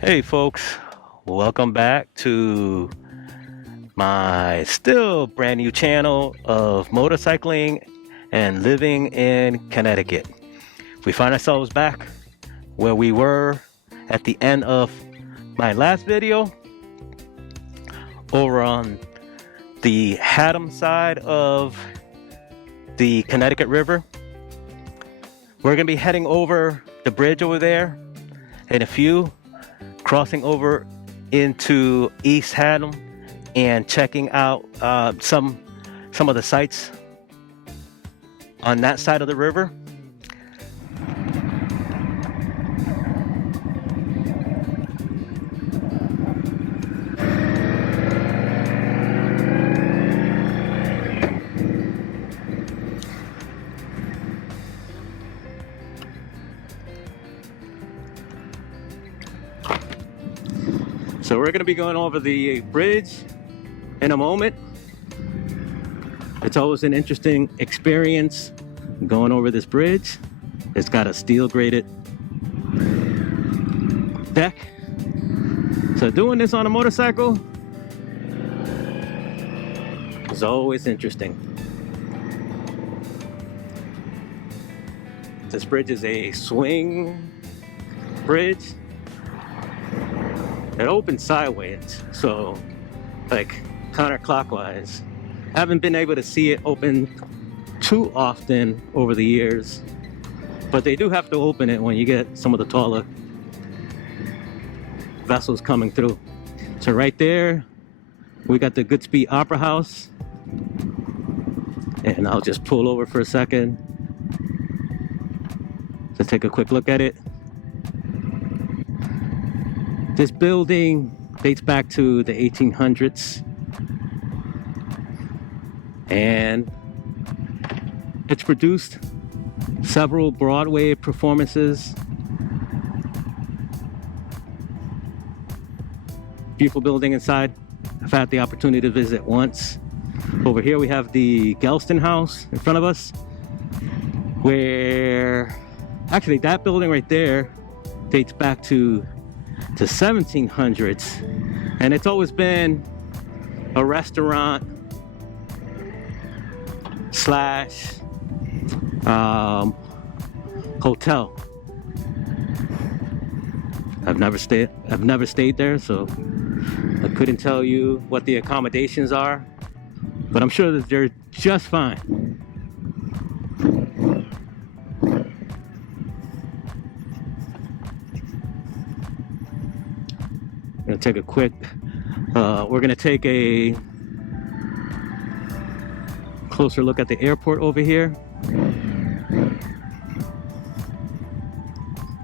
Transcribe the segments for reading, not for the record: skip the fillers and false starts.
Hey folks, welcome back to my still brand new channel of motorcycling and living in Connecticut. We find ourselves back where we were at the end of my last video over on the Haddam side of the Connecticut River. We're going to be heading over the bridge over there in a few, crossing over into East Haddam and checking out some of the sites on that side of the river. So we're going to be going over the bridge in a moment. It's always an interesting experience going over this bridge. It's got a steel graded deck. So doing this on a motorcycle is always interesting. This bridge is a swing bridge. It opens sideways, so like counterclockwise. I haven't been able to see it open too often over the years, but they do have to open it when you get some of the taller vessels coming through. So right there, we got the Goodspeed Opera House, and I'll just pull over for a second to take a quick look at it. This building dates back to the 1800s, and it's produced several Broadway performances. Beautiful building inside. I've had the opportunity to visit once. Over here we have the Gelston House in front of us, where actually that building right there dates back to the 1700s, and it's always been a restaurant slash hotel. I've never stayed there, so I couldn't tell you what the accommodations are, but I'm sure that they're just fine. We're gonna take a quick, we're gonna take a closer look at the airport over here,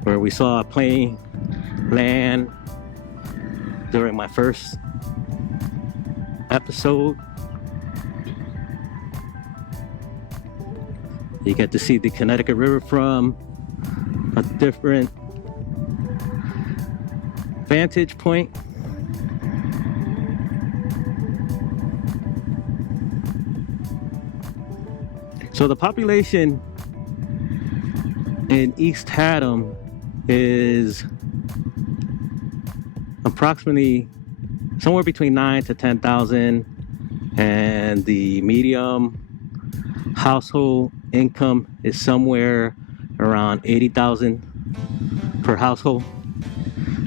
where we saw a plane land during my first episode. You get to see the Connecticut River from a different vantage point. So the population in East Haddam is approximately somewhere between 9,000 to 10,000, and the medium household income is somewhere around 80,000 per household,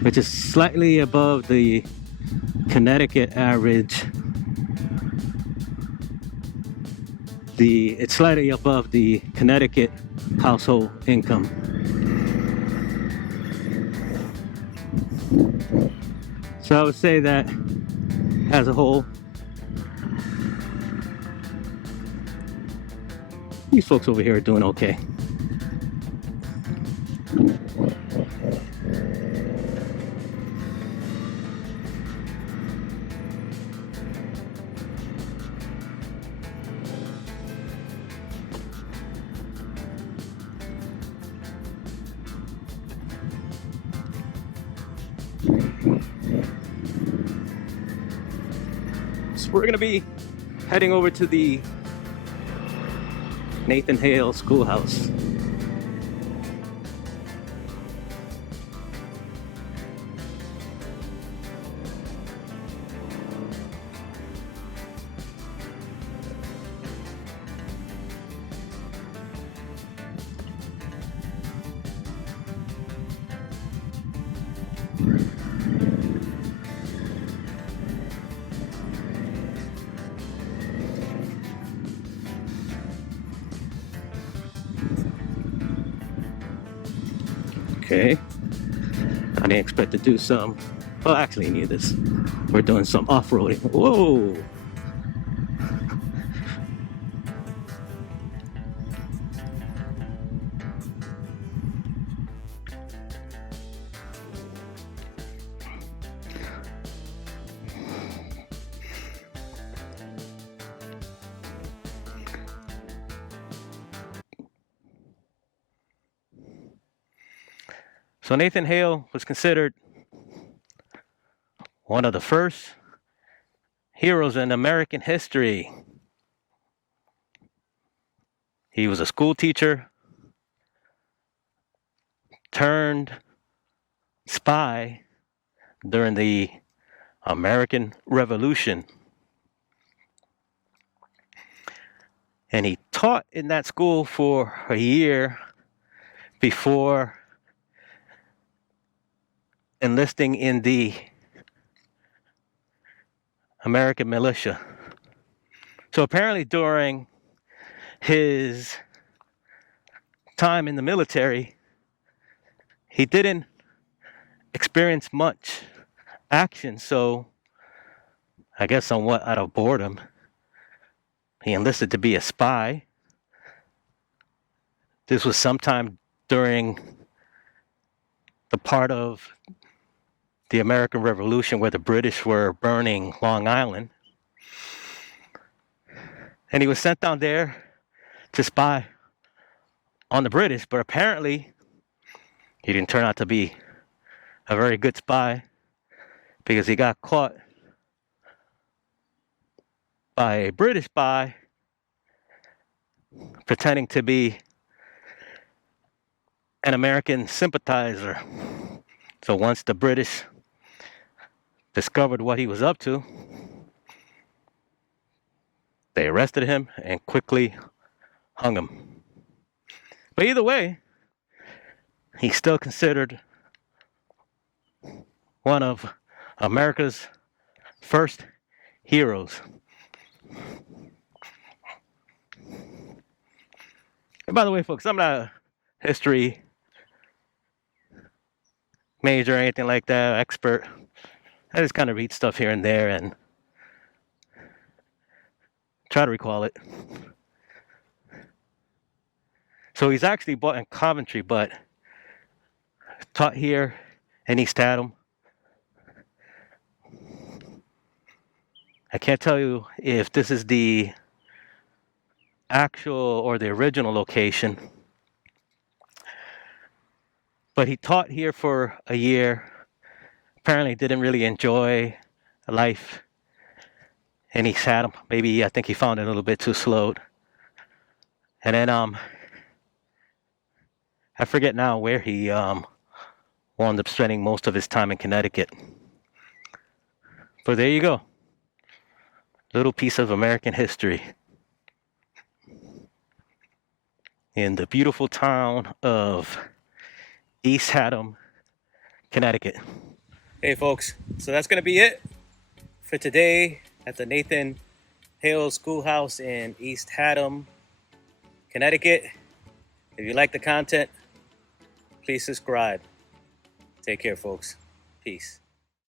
which is slightly above the Connecticut average. It's slightly above the Connecticut household income. So I would say that as a whole, these folks over here are doing okay. So we're gonna be heading over to the Nathan Hale schoolhouse. Okay. I didn't expect to do some. Well, actually, I knew this. We're doing some off-roading. Whoa! So Nathan Hale was considered one of the first heroes in American history. He was a school teacher turned spy during the American Revolution. And he taught in that school for a year before enlisting in the American militia. So apparently during his time in the military, he didn't experience much action. So I guess somewhat out of boredom, he enlisted to be a spy. This was sometime during the part of the American Revolution where the British were burning Long Island. And he was sent down there to spy on the British, but apparently he didn't turn out to be a very good spy because he got caught by a British spy pretending to be an American sympathizer. So once the British discovered what he was up to, they arrested him and quickly hung him. But either way, he's still considered one of America's first heroes. And by the way, folks, I'm not a history major or anything like that, expert. I just kind of read stuff here and there and try to recall it. So he's actually born in Coventry, but taught here in East Haddam. I can't tell you if this is the actual or the original location, but he taught here for a year. Apparently didn't really enjoy life in East Haddam. Maybe I think he found it a little bit too slow. And then I forget now where he wound up spending most of his time in Connecticut. But there you go. Little piece of American history in the beautiful town of East Haddam, Connecticut. Hey folks, so that's going to be it for today at the Nathan Hale Schoolhouse in East Haddam, Connecticut. If you like the content, please subscribe. Take care, folks. Peace.